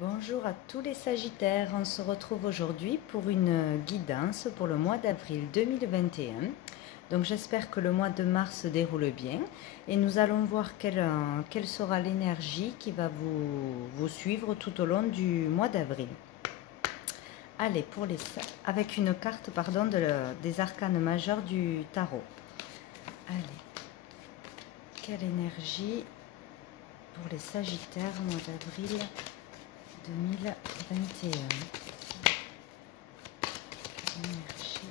Bonjour à tous les Sagittaires, on se retrouve aujourd'hui pour une guidance pour le mois d'avril 2021. Donc j'espère que le mois de mars se déroule bien et nous allons voir quelle sera l'énergie qui va vous suivre tout au long du mois d'avril. Allez, avec une carte des arcanes majeurs du tarot. Allez, quelle énergie pour les Sagittaires au mois d'avril 2021. Énergie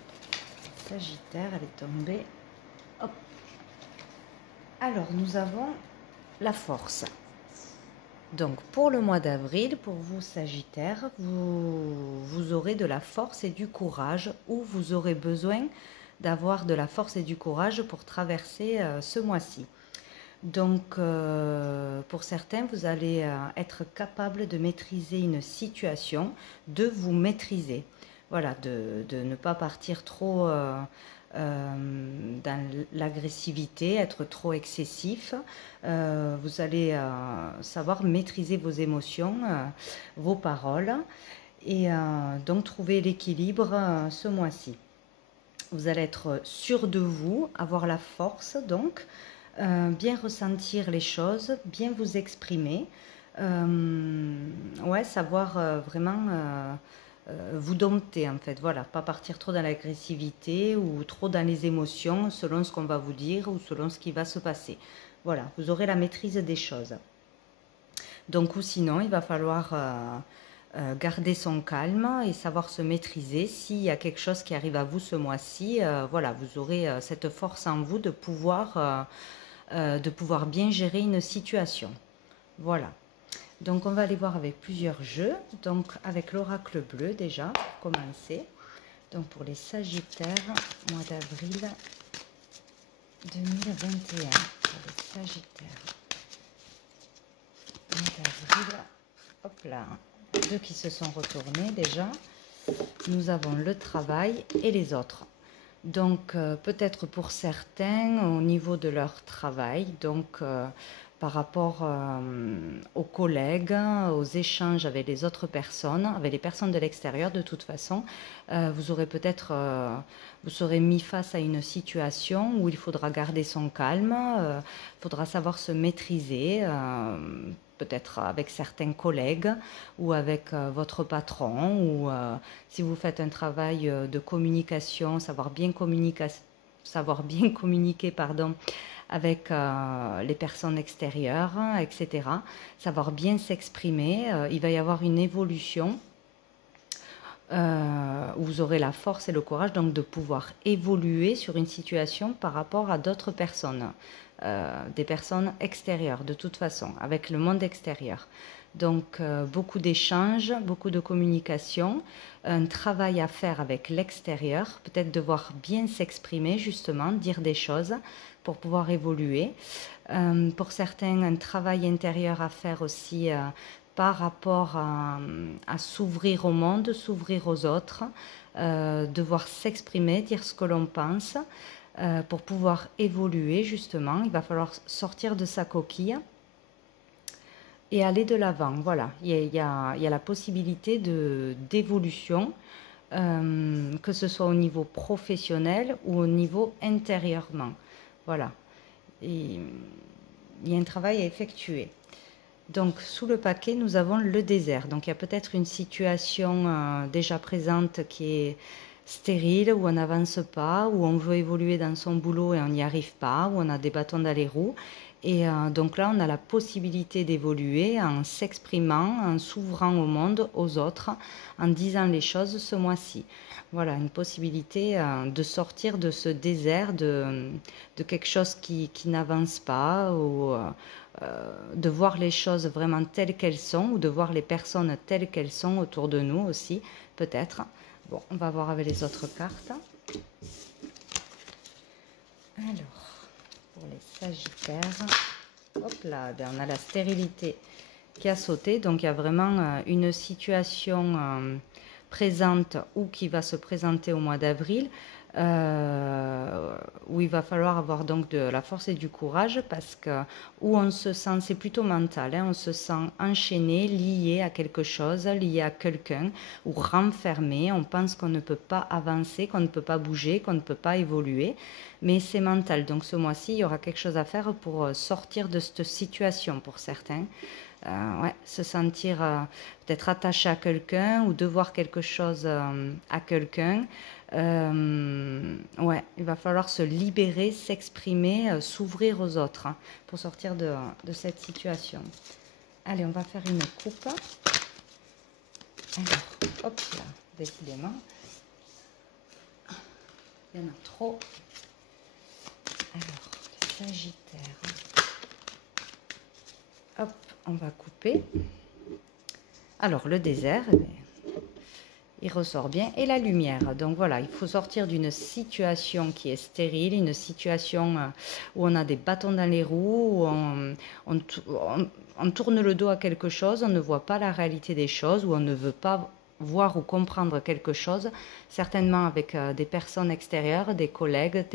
Sagittaire, elle est tombée. Hop. Alors, nous avons la force. Donc, pour le mois d'avril, pour vous Sagittaires, vous aurez de la force et du courage, ou vous aurez besoin d'avoir de la force et du courage pour traverser ce mois-ci. Donc, pour certains, vous allez être capable de maîtriser une situation, de vous maîtriser. Voilà, de ne pas partir trop dans l'agressivité, être trop excessif. Vous allez savoir maîtriser vos émotions, vos paroles, et donc trouver l'équilibre ce mois-ci. Vous allez être sûr de vous, avoir la force, donc, bien ressentir les choses, bien vous exprimer, ouais, savoir vraiment vous dompter en fait, voilà, pas partir trop dans l'agressivité ou trop dans les émotions selon ce qu'on va vous dire ou selon ce qui va se passer. Voilà, vous aurez la maîtrise des choses. Donc, ou sinon, il va falloir garder son calme et savoir se maîtriser. S'il y a quelque chose qui arrive à vous ce mois-ci, voilà, vous aurez cette force en vous de pouvoir bien gérer une situation. Voilà. Donc on va aller voir avec plusieurs jeux. Donc avec l'oracle bleu déjà, pour commencer. Donc pour les Sagittaires, mois d'avril 2021. Pour les Sagittaires, mois d'avril. Hop là. Deux qui se sont retournés déjà. Nous avons le travail et les autres. Donc peut-être pour certains au niveau de leur travail, donc par rapport aux collègues, aux échanges avec les autres personnes, avec les personnes de l'extérieur de toute façon, vous aurez peut-être, vous serez mis face à une situation où il faudra garder son calme, il faudra savoir se maîtriser, peut-être avec certains collègues ou avec votre patron, ou si vous faites un travail de communication, savoir bien communiquer pardon, avec les personnes extérieures, etc. Savoir bien s'exprimer. Il va y avoir une évolution où vous aurez la force et le courage donc de pouvoir évoluer sur une situation par rapport à d'autres personnes, des personnes extérieures de toute façon, avec le monde extérieur. Donc beaucoup d'échanges, beaucoup de communication, un travail à faire avec l'extérieur, peut-être devoir bien s'exprimer justement, dire des choses pour pouvoir évoluer. Pour certains, un travail intérieur à faire aussi par rapport à s'ouvrir au monde, s'ouvrir aux autres, devoir s'exprimer, dire ce que l'on pense, pour pouvoir évoluer justement. Il va falloir sortir de sa coquille et aller de l'avant. Voilà, il y a la possibilité d'évolution, que ce soit au niveau professionnel ou au niveau intérieurement. Voilà, et il y a un travail à effectuer. Donc, sous le paquet, nous avons le désert. Donc, il y a peut-être une situation déjà présente qui est stérile, où on n'avance pas, où on veut évoluer dans son boulot et on n'y arrive pas, où on a des bâtons dans les roues. Et donc là, on a la possibilité d'évoluer en s'exprimant, en s'ouvrant au monde, aux autres, en disant les choses ce mois-ci. Voilà, une possibilité de sortir de ce désert, de quelque chose qui n'avance pas, ou de voir les choses vraiment telles qu'elles sont, ou de voir les personnes telles qu'elles sont autour de nous aussi, peut-être. Bon, on va voir avec les autres cartes. Alors, pour les Sagittaires, hop là, ben on a la stérilité qui a sauté. Donc, il y a vraiment une situation présente ou qui va se présenter au mois d'avril. où il va falloir avoir donc de la force et du courage parce que où on se sent, c'est plutôt mental, hein, on se sent enchaîné, lié à quelque chose, lié à quelqu'un ou renfermé, on pense qu'on ne peut pas avancer, qu'on ne peut pas bouger, qu'on ne peut pas évoluer, mais c'est mental. Donc ce mois-ci, il y aura quelque chose à faire pour sortir de cette situation pour certains. Ouais, se sentir peut-être attaché à quelqu'un ou devoir quelque chose à quelqu'un. Ouais, il va falloir se libérer, s'exprimer, s'ouvrir aux autres hein, pour sortir de cette situation. Allez, on va faire une coupe. Alors, hop là, décidément. Il y en a trop. Alors, le Sagittaire. Hop, on va couper. Alors, le désert, il ressort bien. Et la lumière. Donc voilà, il faut sortir d'une situation qui est stérile, une situation où on a des bâtons dans les roues, où on tourne le dos à quelque chose, on ne voit pas la réalité des choses, où on ne veut pas voir ou comprendre quelque chose, certainement avec des personnes extérieures, des collègues,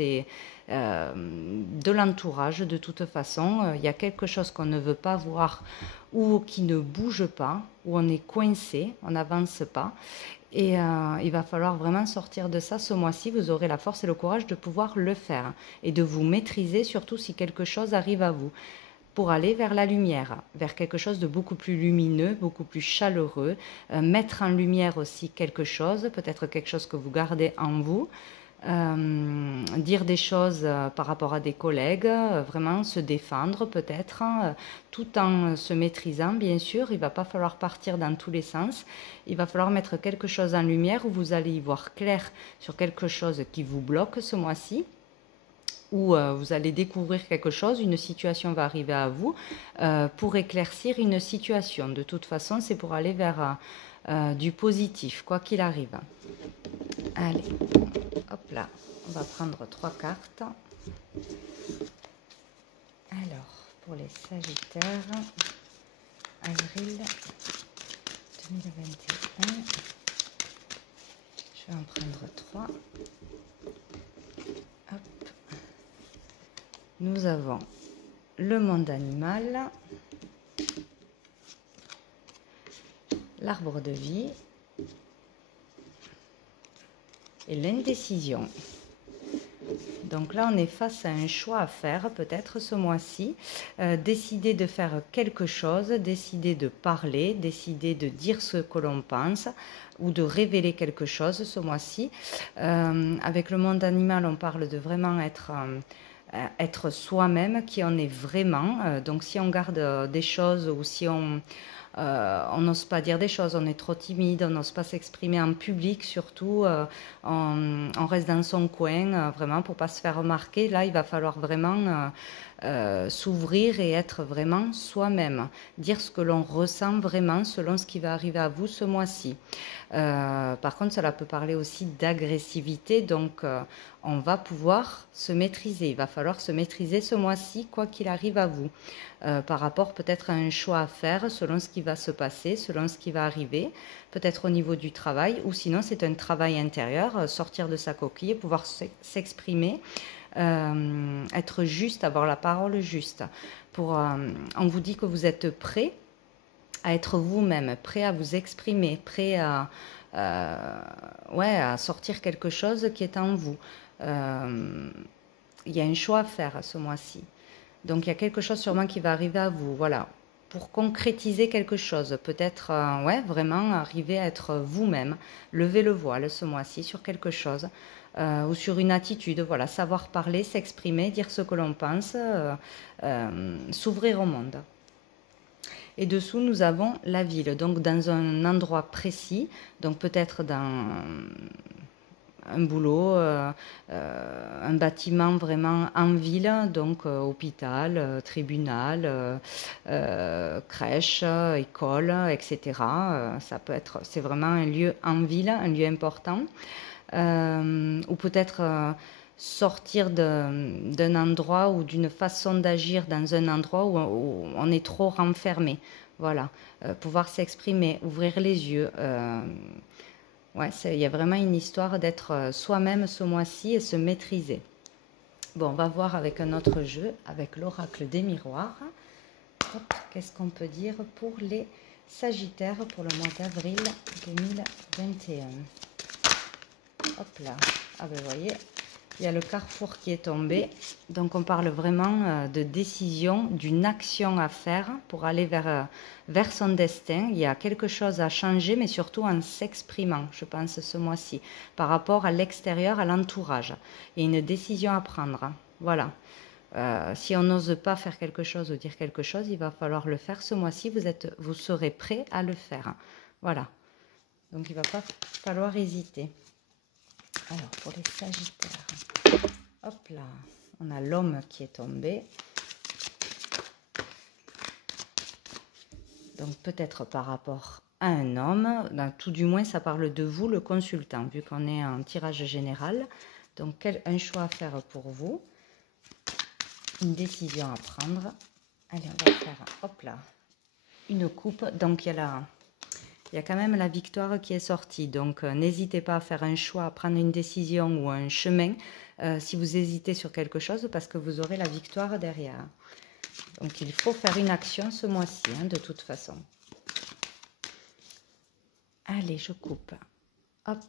de l'entourage de toute façon. Il y a quelque chose qu'on ne veut pas voir ou qui ne bouge pas, où on est coincé, on n'avance pas. Et il va falloir vraiment sortir de ça ce mois-ci. Vous aurez la force et le courage de pouvoir le faire et de vous maîtriser, surtout si quelque chose arrive à vous, pour aller vers la lumière, vers quelque chose de beaucoup plus lumineux, beaucoup plus chaleureux, mettre en lumière aussi quelque chose, peut-être quelque chose que vous gardez en vous, dire des choses par rapport à des collègues, vraiment se défendre peut-être, tout en se maîtrisant bien sûr. Il ne va pas falloir partir dans tous les sens, il va falloir mettre quelque chose en lumière où vous allez y voir clair sur quelque chose qui vous bloque ce mois-ci, où vous allez découvrir quelque chose, une situation va arriver à vous pour éclaircir une situation. De toute façon, c'est pour aller vers du positif, quoi qu'il arrive. Allez, hop là, on va prendre 3 cartes. Alors, pour les Sagittaires, avril 2021, je vais en prendre 3. Hop. Nous avons le monde animal, l'arbre de vie et l'indécision. Donc là, on est face à un choix à faire, peut-être ce mois-ci. Décider de faire quelque chose, décider de parler, décider de dire ce que l'on pense ou de révéler quelque chose ce mois-ci. Avec le monde animal, on parle de vraiment être soi-même, qui on est vraiment. Donc si on garde des choses ou si on n'ose pas dire des choses, on est trop timide, on n'ose pas s'exprimer en public surtout, on reste dans son coin vraiment pour pas se faire remarquer. Là, il va falloir vraiment s'ouvrir et être vraiment soi-même, dire ce que l'on ressent vraiment selon ce qui va arriver à vous ce mois-ci. Par contre, cela peut parler aussi d'agressivité, donc on va pouvoir se maîtriser. Il va falloir se maîtriser ce mois-ci, quoi qu'il arrive à vous, par rapport peut-être à un choix à faire selon ce qui va se passer, selon ce qui va arriver, peut-être au niveau du travail, ou sinon c'est un travail intérieur, sortir de sa coquille, pouvoir s'exprimer, être juste, avoir la parole juste. On vous dit que vous êtes prêt à être vous-même, prêt à vous exprimer, prêt ouais, à sortir quelque chose qui est en vous. Il y a un choix à faire ce mois-ci. Donc il y a quelque chose sûrement qui va arriver à vous, voilà, pour concrétiser quelque chose, peut-être ouais, vraiment arriver à être vous-même, lever le voile ce mois-ci sur quelque chose, ou sur une attitude, voilà, savoir parler, s'exprimer, dire ce que l'on pense, s'ouvrir au monde. Et dessous, nous avons la ville, donc dans un endroit précis, donc peut-être dans un boulot, un bâtiment vraiment en ville, donc hôpital, tribunal, crèche, école, etc. Ça peut être, c'est vraiment un lieu en ville, un lieu important, ou peut-être sortir d'un endroit ou d'une façon d'agir dans un endroit où on est trop renfermé. Voilà, pouvoir s'exprimer, ouvrir les yeux, Ouais, il y a vraiment une histoire d'être soi-même ce mois-ci et se maîtriser. Bon, on va voir avec un autre jeu, avec l'oracle des miroirs. Qu'est-ce qu'on peut dire pour les Sagittaires pour le mois d'avril 2021? Hop là. Ah ben vous voyez, il y a le carrefour qui est tombé. Donc on parle vraiment de décision, d'une action à faire pour aller vers son destin. Il y a quelque chose à changer, mais surtout en s'exprimant, je pense, ce mois-ci, par rapport à l'extérieur, à l'entourage. Il y a une décision à prendre. Voilà. Si on n'ose pas faire quelque chose ou dire quelque chose, il va falloir le faire ce mois-ci. Vous serez prêt à le faire. Voilà. Donc il ne va pas falloir hésiter. Alors pour les Sagittaires, hop là, on a l'homme qui est tombé. Donc peut-être par rapport à un homme, tout du moins ça parle de vous, le consultant, vu qu'on est en tirage général. Donc un choix à faire pour vous. Une décision à prendre. Allez, on va faire, hop là, une coupe. Donc, il y a quand même la victoire qui est sortie. Donc, n'hésitez pas à faire un choix, à prendre une décision ou un chemin si vous hésitez sur quelque chose parce que vous aurez la victoire derrière. Donc, il faut faire une action ce mois-ci, de toute façon. Allez, je coupe. Hop.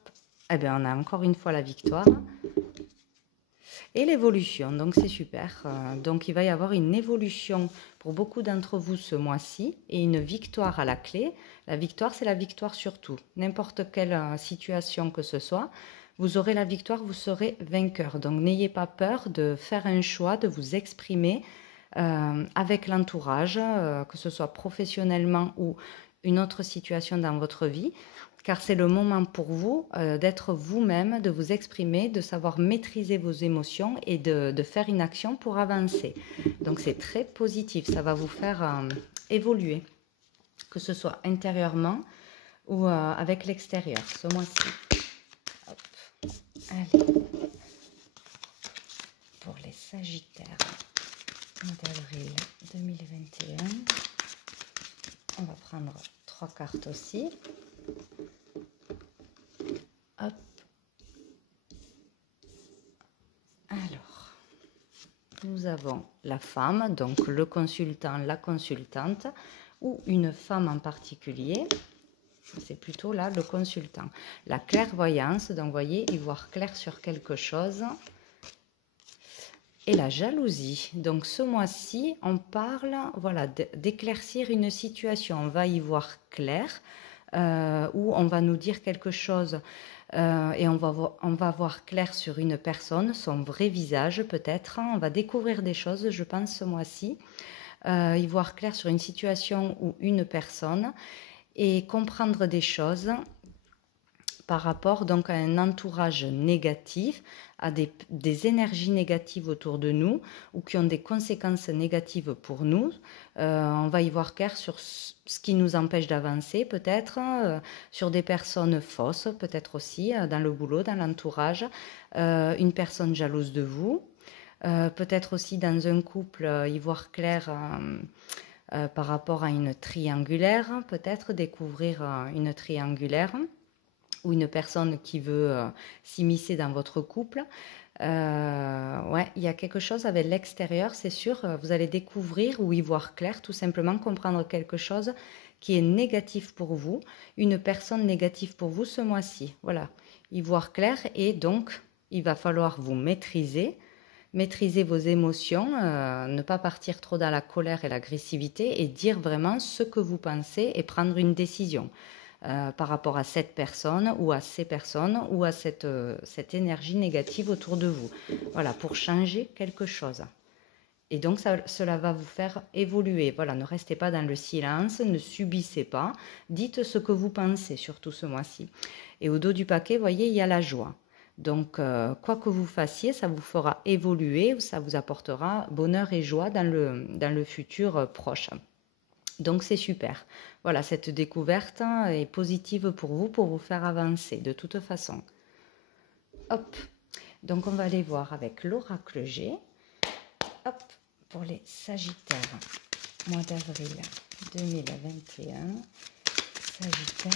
Eh bien, on a encore une fois la victoire. Et l'évolution, donc c'est super. Donc il va y avoir une évolution pour beaucoup d'entre vous ce mois-ci et une victoire à la clé. La victoire, c'est la victoire sur tout. N'importe quelle situation que ce soit, vous aurez la victoire, vous serez vainqueur. Donc n'ayez pas peur de faire un choix, de vous exprimer avec l'entourage, que ce soit professionnellement ou une autre situation dans votre vie. Car c'est le moment pour vous d'être vous-même, de vous exprimer, de savoir maîtriser vos émotions et de faire une action pour avancer. Donc c'est très positif, ça va vous faire évoluer, que ce soit intérieurement ou avec l'extérieur, ce mois-ci. Allez, pour les Sagittaires, mois d'avril 2021, on va prendre 3 cartes aussi. Hop. Alors, nous avons la femme, donc le consultant, la consultante, ou une femme en particulier. C'est plutôt là le consultant. La clairvoyance, donc vous voyez, y voir clair sur quelque chose. Et la jalousie. Donc ce mois-ci, on parle voilà, d'éclaircir une situation. On va y voir clair, ou on va nous dire quelque chose. Et on va voir clair sur une personne, son vrai visage peut-être. On va découvrir des choses, je pense, ce mois-ci. Y voir clair sur une situation ou une personne et comprendre des choses par rapport donc à un entourage négatif, à des énergies négatives autour de nous ou qui ont des conséquences négatives pour nous. On va y voir clair sur ce qui nous empêche d'avancer peut-être, sur des personnes fausses peut-être aussi, dans le boulot, dans l'entourage, une personne jalouse de vous, peut-être aussi dans un couple, y voir clair par rapport à une triangulaire, peut-être découvrir une triangulaire ou une personne qui veut s'immiscer dans votre couple. Ouais, il y a quelque chose avec l'extérieur, c'est sûr. Vous allez découvrir ou y voir clair, tout simplement comprendre quelque chose qui est négatif pour vous, une personne négative pour vous ce mois-ci. Voilà, y voir clair et donc il va falloir vous maîtriser vos émotions, ne pas partir trop dans la colère et l'agressivité et dire vraiment ce que vous pensez et prendre une décision. Par rapport à cette personne ou à ces personnes ou à cette énergie négative autour de vous. Voilà, pour changer quelque chose. Et donc, cela va vous faire évoluer. Voilà, ne restez pas dans le silence, ne subissez pas. Dites ce que vous pensez, surtout ce mois-ci. Et au dos du paquet, vous voyez, il y a la joie. Donc, quoi que vous fassiez, ça vous fera évoluer, ça vous apportera bonheur et joie dans le futur proche. Donc c'est super. Voilà, cette découverte est positive pour vous faire avancer de toute façon. Hop. Donc on va aller voir avec l'oracle G. Hop, pour les Sagittaires, mois d'avril 2021. Sagittaire.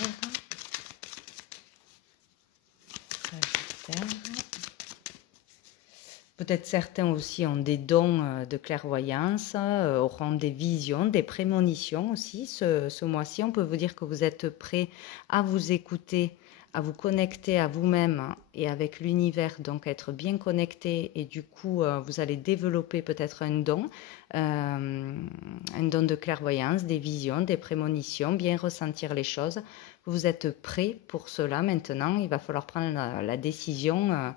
Sagittaire. Peut-être certains aussi ont des dons de clairvoyance, auront des visions, des prémonitions aussi. Ce mois-ci, on peut vous dire que vous êtes prêt à vous écouter, à vous connecter à vous-même et avec l'univers, donc être bien connecté. Et du coup, vous allez développer peut-être un don de clairvoyance, des visions, des prémonitions, bien ressentir les choses. Vous êtes prêt pour cela maintenant. Il va falloir prendre la décision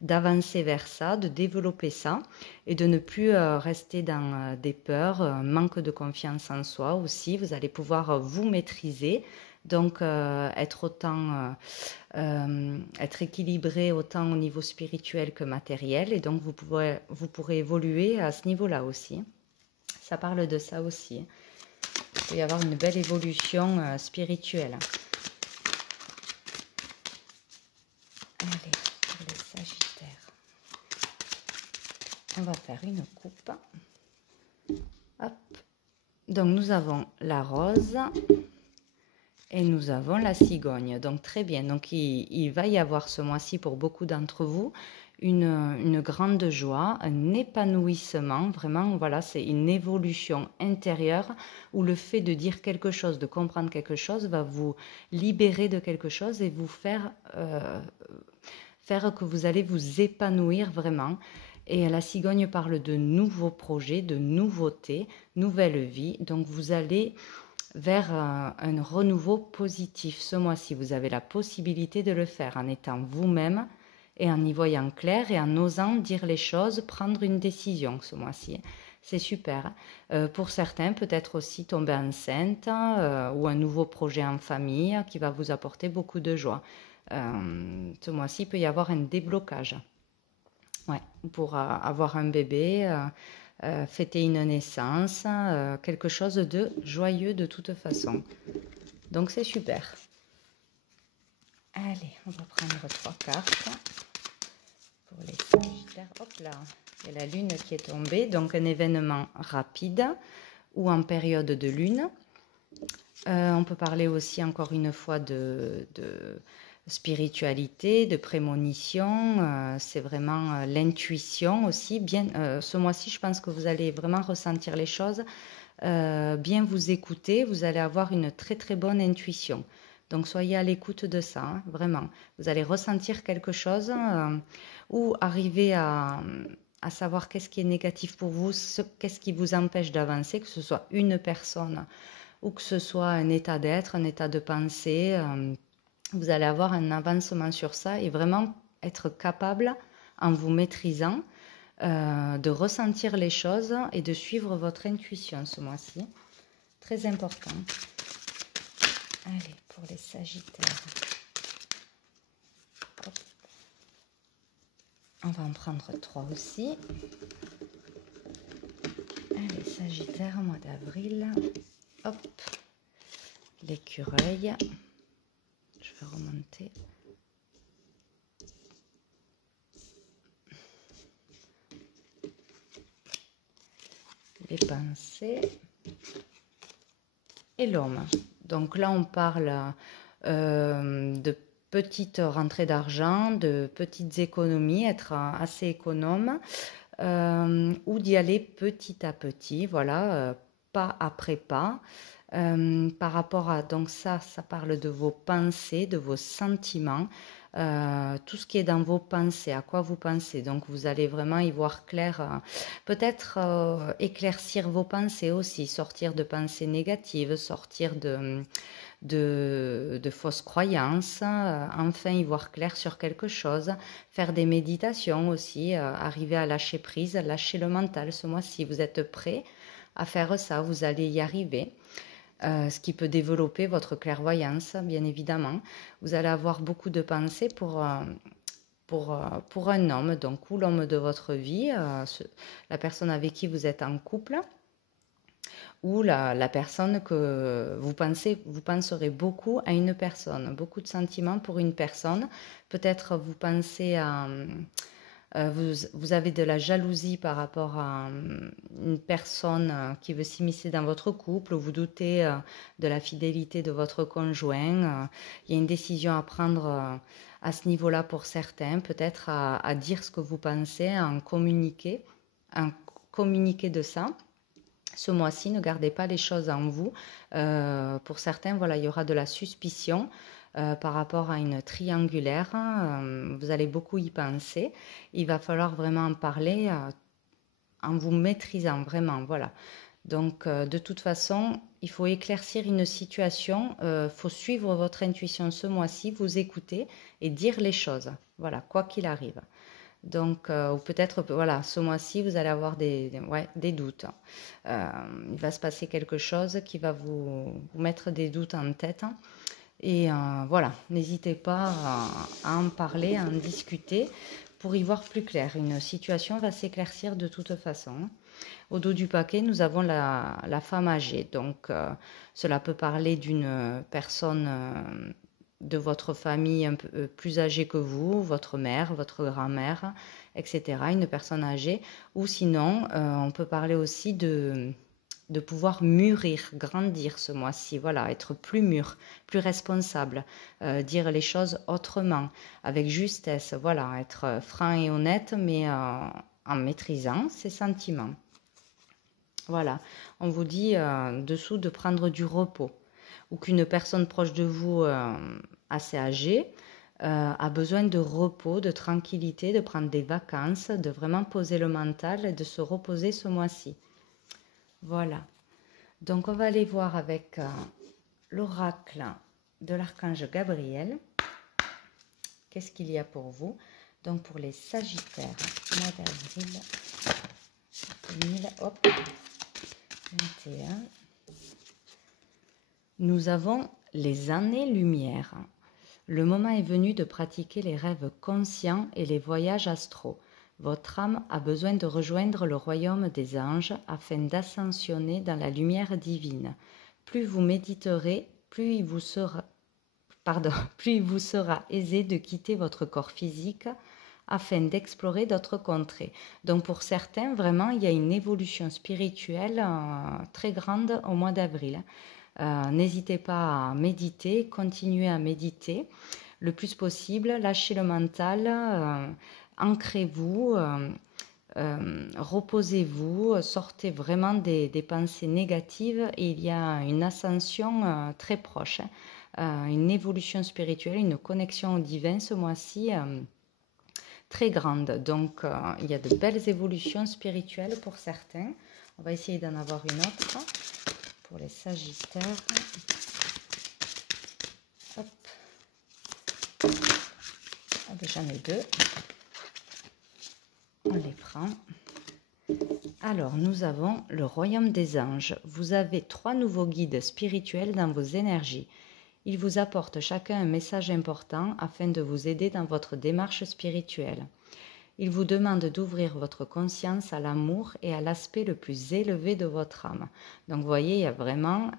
d'avancer vers ça, de développer ça et de ne plus rester dans des peurs, manque de confiance en soi aussi. Vous allez pouvoir vous maîtriser, donc être être équilibré autant au niveau spirituel que matériel, et donc vous pourrez évoluer à ce niveau-là aussi. Ça parle de ça aussi. Il peut y avoir une belle évolution spirituelle. Allez, pour les Sagittaires, on va faire une coupe. Hop. Donc nous avons la rose et nous avons la cigogne. Donc très bien. Donc il va y avoir ce mois-ci pour beaucoup d'entre vous une grande joie, un épanouissement. Vraiment, voilà, c'est une évolution intérieure où le fait de dire quelque chose, de comprendre quelque chose, va vous libérer de quelque chose et vous faire que vous allez vous épanouir vraiment. Et la cigogne parle de nouveaux projets, de nouveautés, nouvelle vie. Donc vous allez vers un renouveau positif ce mois-ci. Vous avez la possibilité de le faire en étant vous-même et en y voyant clair et en osant dire les choses, prendre une décision ce mois-ci. C'est super. Pour certains, peut-être aussi tomber enceinte ou un nouveau projet en famille qui va vous apporter beaucoup de joie. Ce mois-ci, il peut y avoir un déblocage. Ouais, pour avoir un bébé, fêter une naissance, quelque chose de joyeux de toute façon. Donc c'est super. Allez, on va prendre 3 cartes pour les Sagittaires. Hop là, il y a la lune qui est tombée, donc un événement rapide ou en période de lune. On peut parler aussi encore une fois de spiritualité, de prémonition, c'est vraiment l'intuition aussi. Ce mois-ci, je pense que vous allez vraiment ressentir les choses, bien vous écouter, vous allez avoir une très très bonne intuition. Donc soyez à l'écoute de ça, hein, vraiment. Vous allez ressentir quelque chose ou arriver à savoir qu'est-ce qui est négatif pour vous, qu'est-ce qui vous empêche d'avancer, que ce soit une personne ou que ce soit un état d'être, un état de pensée. Vous allez avoir un avancement sur ça et vraiment être capable, en vous maîtrisant, de ressentir les choses et de suivre votre intuition ce mois-ci. Très important. Allez, pour les Sagittaires. Hop. On va en prendre 3 aussi. Allez, Sagittaire, mois d'avril. Hop. L'écureuil. Je vais remonter. Les pensées. Et l'homme. Donc là, on parle de petites rentrées d'argent, de petites économies, être assez économe, ou d'y aller petit à petit, voilà, pas après pas. Par rapport à, donc ça parle de vos pensées, de vos sentiments, tout ce qui est dans vos pensées, à quoi vous pensez. Donc vous allez vraiment y voir clair, peut-être éclaircir vos pensées aussi, sortir de pensées négatives, sortir de fausses croyances, enfin y voir clair sur quelque chose, faire des méditations aussi, arriver à lâcher prise, lâcher le mental ce mois-ci. Vous êtes prêts à faire ça, vous allez y arriver. Ce qui peut développer votre clairvoyance, bien évidemment. Vous allez avoir beaucoup de pensées pour un homme, donc ou l'homme de votre vie, la personne avec qui vous êtes en couple, ou la personne que vous penserez beaucoup à une personne, beaucoup de sentiments pour une personne. Peut-être vous pensez Vous avez de la jalousie par rapport à une personne qui veut s'immiscer dans votre couple, vous doutez de la fidélité de votre conjoint. Il y a une décision à prendre à ce niveau-là pour certains, peut-être à dire ce que vous pensez, à communiquer de ça. Ce mois-ci, ne gardez pas les choses en vous. Pour certains, voilà, il y aura de la suspicion par rapport à une triangulaire. Vous allez beaucoup y penser. Il va falloir vraiment en parler en vous maîtrisant vraiment. Voilà. Donc, de toute façon, il faut éclaircir une situation. Il faut suivre votre intuition ce mois-ci, vous écouter et dire les choses. Voilà, quoi qu'il arrive. Donc, ou peut-être, voilà, ce mois-ci, vous allez avoir des doutes. Il va se passer quelque chose qui va vous mettre des doutes en tête. Et voilà, n'hésitez pas à en parler, à en discuter pour y voir plus clair. Une situation va s'éclaircir de toute façon. Au dos du paquet, nous avons la femme âgée. Donc, cela peut parler d'une personne de votre famille un peu plus âgée que vous, votre mère, votre grand-mère, etc., une personne âgée. Ou sinon, on peut parler aussi de pouvoir mûrir, grandir ce mois-ci, voilà, être plus mûr, plus responsable, dire les choses autrement, avec justesse, voilà, être franc et honnête, mais en maîtrisant ses sentiments. Voilà, on vous dit dessous de prendre du repos, ou qu'une personne proche de vous, assez âgée, a besoin de repos, de tranquillité, de prendre des vacances, de vraiment poser le mental et de se reposer ce mois-ci. Voilà. Donc, on va aller voir avec l'oracle de l'archange Gabriel. Qu'est-ce qu'il y a pour vous? Donc, pour les Sagittaires, mois d'avril 2021, nous avons les années-lumière. Le moment est venu de pratiquer les rêves conscients et les voyages astraux. Votre âme a besoin de rejoindre le royaume des anges afin d'ascensionner dans la lumière divine. Plus vous méditerez, plus il vous sera aisé de quitter votre corps physique afin d'explorer d'autres contrées. Donc pour certains, vraiment, il y a une évolution spirituelle très grande au mois d'avril. N'hésitez pas à méditer, continuez à méditer le plus possible, lâchez le mental, ancrez-vous, reposez-vous, sortez vraiment des pensées négatives et il y a une ascension très proche, une évolution spirituelle, une connexion au divin ce mois-ci très grande. Donc il y a de belles évolutions spirituelles pour certains. On va essayer d'en avoir une autre pour les Sagittaires. Hop. Ah, j'en ai deux. On les prend. Alors, nous avons le royaume des anges. Vous avez 3 nouveaux guides spirituels dans vos énergies. Ils vous apportent chacun un message important afin de vous aider dans votre démarche spirituelle. Ils vous demandent d'ouvrir votre conscience à l'amour et à l'aspect le plus élevé de votre âme. Donc, vous voyez, il y a vraiment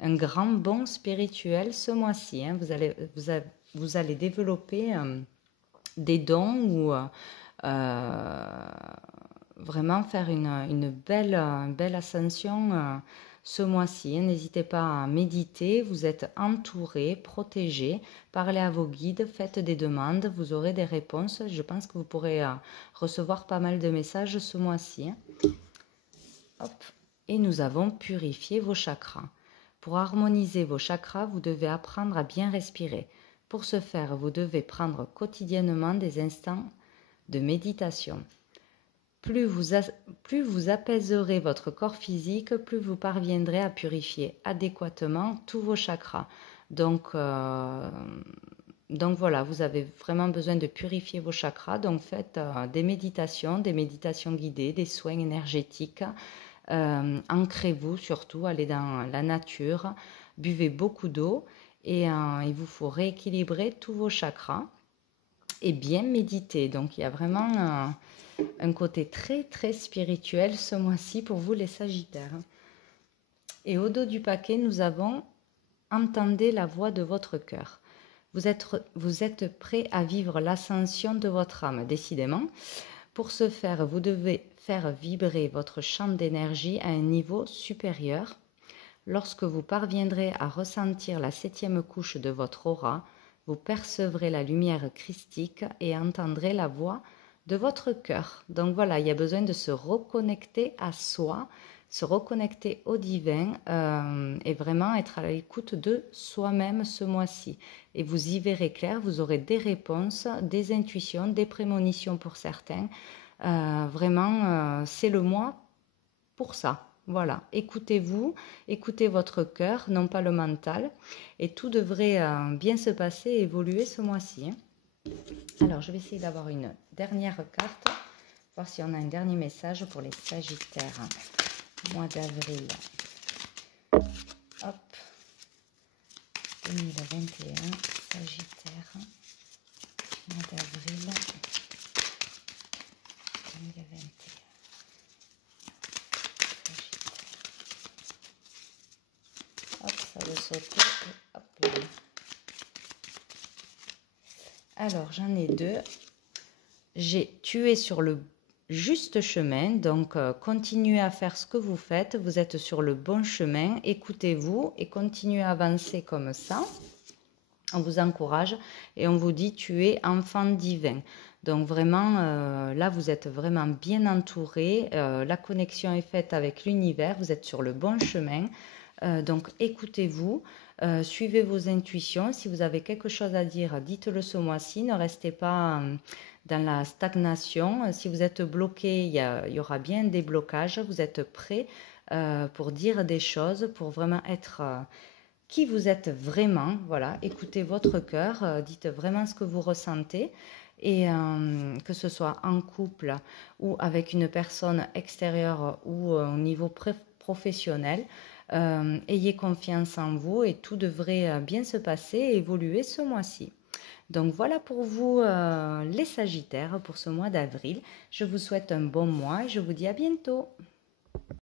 un grand bond spirituel ce mois-ci. Hein. Vous allez développer des dons ou vraiment faire une belle ascension ce mois-ci. N'hésitez pas à méditer, vous êtes entouré, protégé, parlez à vos guides, faites des demandes, vous aurez des réponses. Je pense que vous pourrez recevoir pas mal de messages ce mois-ci. Hop. Et nous avons purifié vos chakras. Pour harmoniser vos chakras, vous devez apprendre à bien respirer. Pour ce faire, vous devez prendre quotidiennement des instants de méditation. Plus vous apaiserez votre corps physique, plus vous parviendrez à purifier adéquatement tous vos chakras. Donc voilà, vous avez vraiment besoin de purifier vos chakras. Donc faites des méditations guidées, des soins énergétiques. Ancrez-vous surtout, allez dans la nature, buvez beaucoup d'eau et il vous faut rééquilibrer tous vos chakras et bien méditer. Donc il y a vraiment un côté très très spirituel ce mois-ci pour vous les Sagittaires. Et au dos du paquet, nous avons « Entendez la voix de votre cœur ». Vous êtes prêt à vivre l'ascension de votre âme, décidément. Pour ce faire, vous devez faire vibrer votre champ d'énergie à un niveau supérieur. Lorsque vous parviendrez à ressentir la 7e couche de votre aura, vous percevrez la lumière christique et entendrez la voix de votre cœur. Donc voilà, il y a besoin de se reconnecter à soi, se reconnecter au divin et vraiment être à l'écoute de soi-même ce mois-ci. Et vous y verrez clair, vous aurez des réponses, des intuitions, des prémonitions pour certains. Vraiment, c'est le mois pour ça. Voilà, écoutez-vous, écoutez votre cœur, non pas le mental, et tout devrait bien se passer et évoluer ce mois-ci. Alors, je vais essayer d'avoir une dernière carte, voir si on a un dernier message pour les Sagittaires. Mois d'avril. Hop. 2021, Sagittaire. Mois d'avril 2021. Hop, ça veut sauter. Hop là. Alors, j'en ai deux. Tu es sur le juste chemin, donc continuez à faire ce que vous faites. Vous êtes sur le bon chemin. Écoutez-vous et continuez à avancer comme ça. On vous encourage et on vous dit tu es enfant divin. Donc vraiment, là, vous êtes vraiment bien entouré. La connexion est faite avec l'univers. Vous êtes sur le bon chemin. Donc écoutez-vous, suivez vos intuitions. Si vous avez quelque chose à dire, dites-le ce mois-ci. Ne restez pas dans la stagnation. Si vous êtes bloqué, il y aura bien des blocages. Vous êtes prêt pour dire des choses, pour vraiment être qui vous êtes vraiment. Voilà, écoutez votre cœur, dites vraiment ce que vous ressentez. Et que ce soit en couple ou avec une personne extérieure ou au niveau professionnel, ayez confiance en vous et tout devrait bien se passer et évoluer ce mois-ci. Donc voilà pour vous les Sagittaires pour ce mois d'avril. Je vous souhaite un bon mois et je vous dis à bientôt.